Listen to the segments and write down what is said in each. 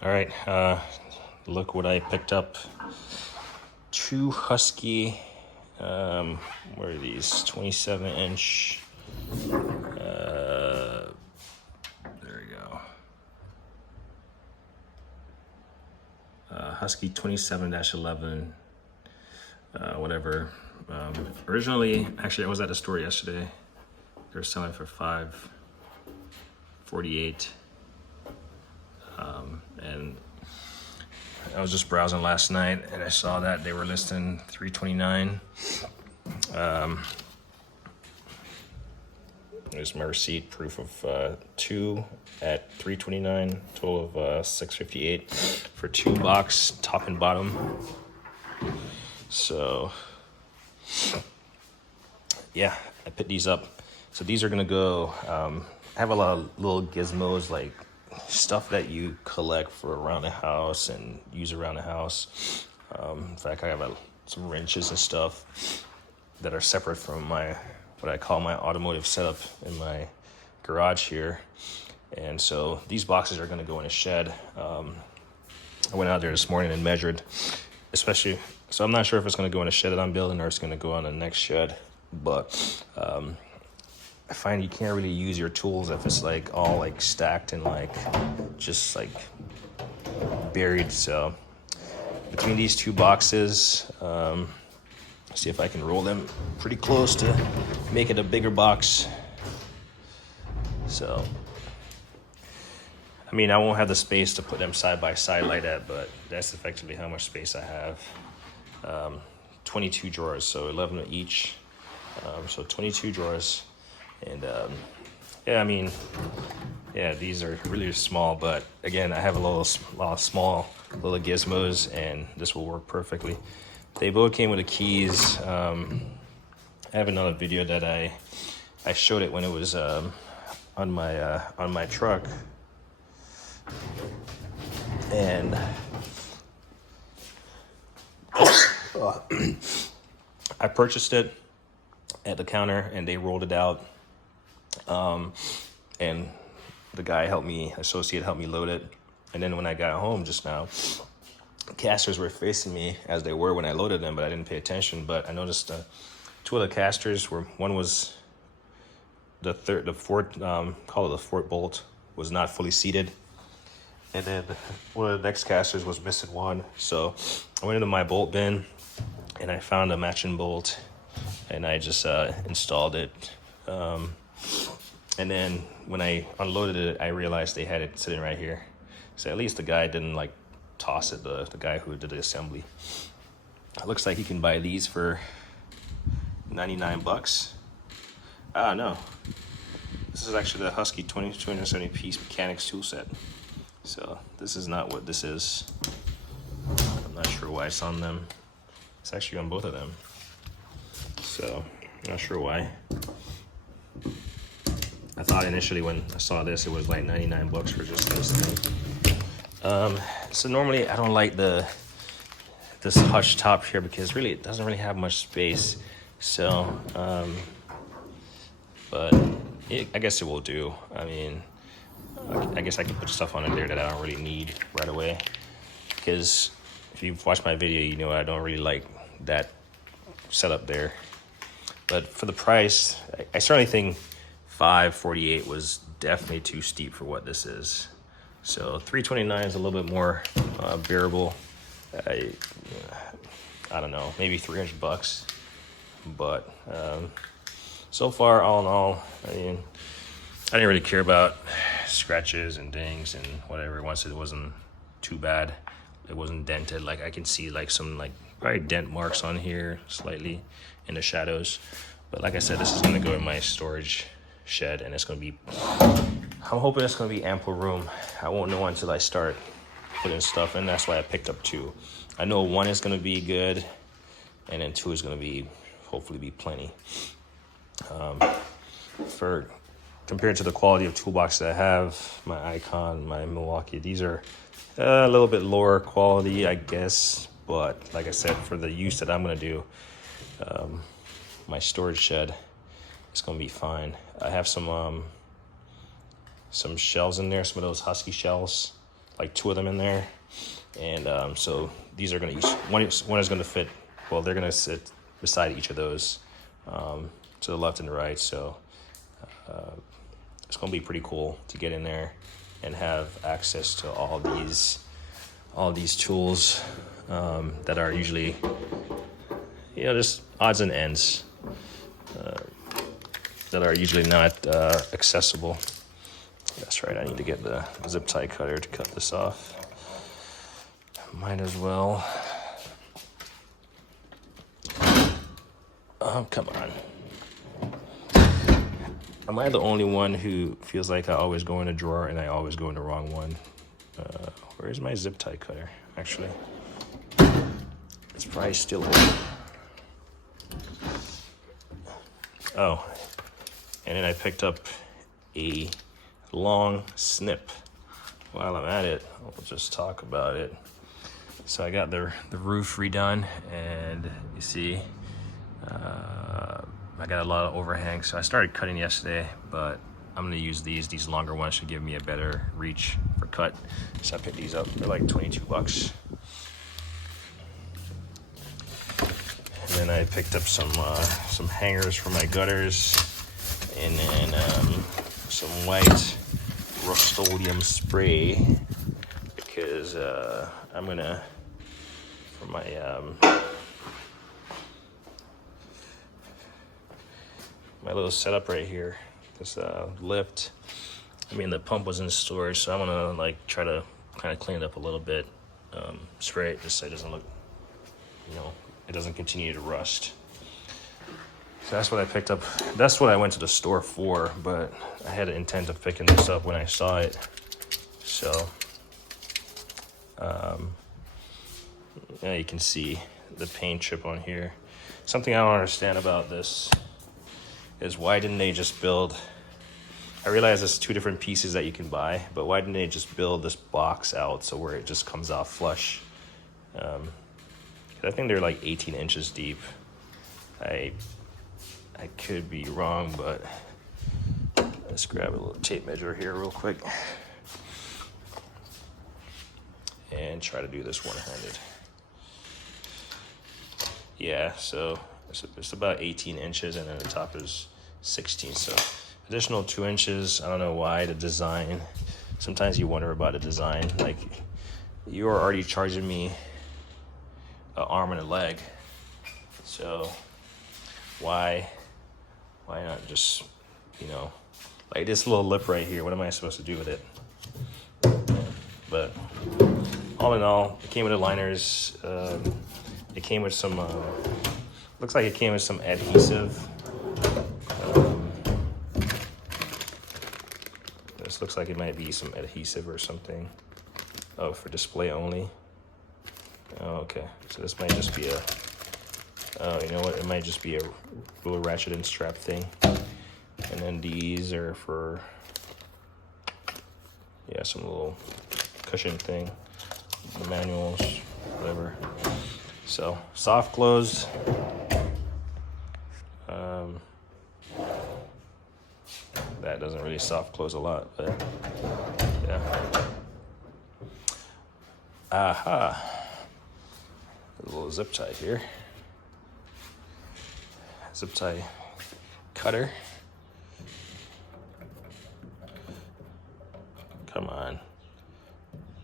All right, look what I picked up. Two Husky, what are these? 27-inch. There we go. Husky 27-11, whatever. Originally, actually, I was at the store yesterday. They were selling for $548. And I was just browsing last night and I saw that they were listing $329. There's my receipt, proof of two at $329, total of $658 for 2 box, top and bottom. So yeah, I picked these up. So these are gonna go. I have a lot of little gizmos, like stuff that you collect for around the house and use around the house. In fact, I have some wrenches and stuff that are separate from what I call my automotive setup in my garage here. And so these boxes are going to go in a shed. I went out there this morning and measured, so I'm not sure if it's going to go in a shed that I'm building or it's going to go on the next shed. But I find you can't really use your tools if it's like all like stacked and like just like buried. So between these two boxes, see if I can roll them pretty close to make it a bigger box. So I mean, I won't have the space to put them side by side like that, but that's effectively how much space I have. 22 drawers, so 11 each. So 22 drawers. And yeah, I mean, yeah, these are really small, but again, I have a lot of small little gizmos, and this will work perfectly. They both came with the keys. I have another video that I showed it when it was on my truck, and I purchased it at the counter, and they rolled it out. And the guy associate helped me load it. And then when I got home just now, casters were facing me as they were when I loaded them, but I didn't pay attention. But I noticed two of the casters one was the fourth, call it the fourth bolt, was not fully seated. And then one of the next casters was missing one. So I went into my bolt bin and I found a matching bolt, and I just installed it. And then when I unloaded it, I realized they had it sitting right here. So at least the guy didn't like toss it, the guy who did the assembly. It looks like you can buy these for $99. No. This is actually the Husky 270 piece mechanics tool set. So this is not what this is. I'm not sure why it's on them. It's actually on both of them. So I'm not sure why. I thought initially when I saw this, it was like $99 for just this thing. So normally I don't like this hush top here because really it doesn't really have much space. So, but I guess it will do. I mean, I guess I can put stuff on in there that I don't really need right away. Because if you've watched my video, you know I don't really like that setup there. But for the price, I certainly think $548 was definitely too steep for what this is. So $329 is a little bit more bearable. I don't know, maybe $300. But so far, all in all, I mean, I didn't really care about scratches and dings and whatever. Once it wasn't too bad, it wasn't dented. Like I can see like some like probably dent marks on here slightly in the shadows. But like I said, this is gonna go in my storage shed, and it's gonna be, I'm hoping it's gonna be ample room. I won't know until I start putting stuff in. That's why I picked up two. I know one is gonna be good, and then two is gonna be hopefully be plenty. For compared to the quality of toolboxes I have, my Icon, my Milwaukee, these are a little bit lower quality, I guess. But like I said, for the use that I'm gonna do, my storage shed, it's gonna be fine. I have some shelves in there, some of those Husky shelves. like 2 of them in there. And so these are going to, one is going to fit, well, they're going to sit beside each of those to the left and the right. So it's going to be pretty cool to get in there and have access to all these tools that are usually, just odds and ends that are usually not accessible. That's right, I need to get the zip tie cutter to cut this off. Might as well. Oh, come on. Am I the only one who feels like I always go in a drawer and I always go in the wrong one? Where's my zip tie cutter? Actually, it's probably still open. Oh, and then I picked up a long snip. While I'm at it, I'll just talk about it. So I got the roof redone, and you see, I got a lot of overhang. So I started cutting yesterday, but I'm gonna use these longer ones to give me a better reach for cut. So I picked these up. They're like 22 bucks. And then I picked up some hangers for my gutters, and then some white Rust-Oleum spray, because I'm gonna, for my little setup right here, this lift, the pump was in storage, so I'm gonna like try to kind of clean it up a little bit, spray it just so it doesn't look, it doesn't continue to rust. So that's what I picked up. That's what I went to the store for, but I had an intent of picking this up when I saw it. So, yeah, you can see the paint chip on here. Something I don't understand about this is, why didn't they just build, I realize there's 2 different pieces that you can buy, but why didn't they just build this box out so where it just comes out flush? I think they're like 18 inches deep. I could be wrong, but let's grab a little tape measure here real quick and try to do this one-handed. Yeah, so it's about 18 inches, and then the top is 16. So additional 2 inches. I don't know why the design. Sometimes you wonder about the design. Like, you are already charging me an arm and a leg. So why not just, like this little lip right here, what am I supposed to do with it? But all in all, it came with the liners. It came with some, looks like it came with some adhesive. This looks like it might be some adhesive or something. Oh, for display only. Oh, okay. So this might just be oh, you know what? It might just be a little ratchet and strap thing. And then these are for, some little cushion thing. The manuals, whatever. So, soft close. That doesn't really soft close a lot, but yeah. Aha. A little zip tie here. Zip tie cutter. Come on.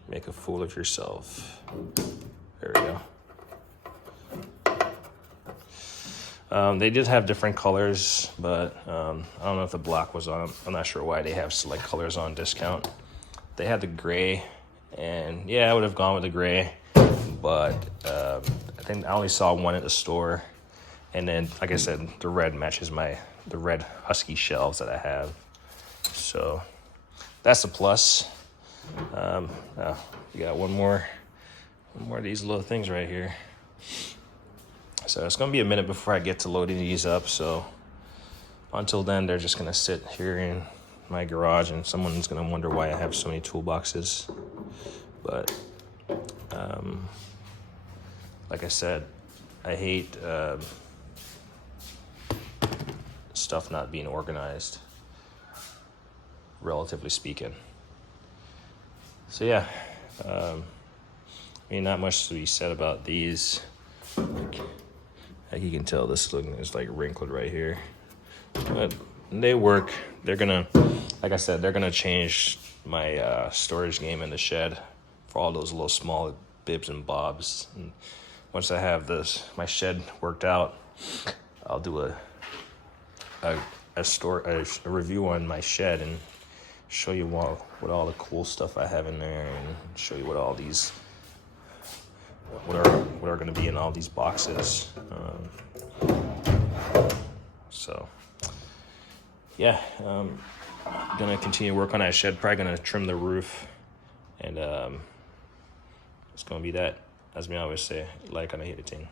Make a fool of yourself. There we go. They did have different colors, but I don't know if the black was on. I'm not sure why they have select colors on discount. They had the gray, and yeah, I would have gone with the gray, but I think I only saw one at the store. And then, like I said, the red matches the red Husky shelves that I have. So that's a plus. We got one more of these little things right here. So it's gonna be a minute before I get to loading these up. So until then, they're just gonna sit here in my garage, and someone's gonna wonder why I have so many toolboxes. But like I said, I hate stuff not being organized, relatively speaking. So yeah, I mean, not much to be said about these. Like you can tell, this looking is like wrinkled right here, but they work. They're gonna, like I said, they're gonna change my storage game in the shed for all those little small bibs and bobs. And once I have my shed worked out, I'll do a review on my shed and show you what all the cool stuff I have in there, and show you what all these what are going to be in all these boxes. So yeah, gonna continue to work on that shed. Probably gonna trim the roof, and it's gonna be that. As me always say, like on a hit a ting.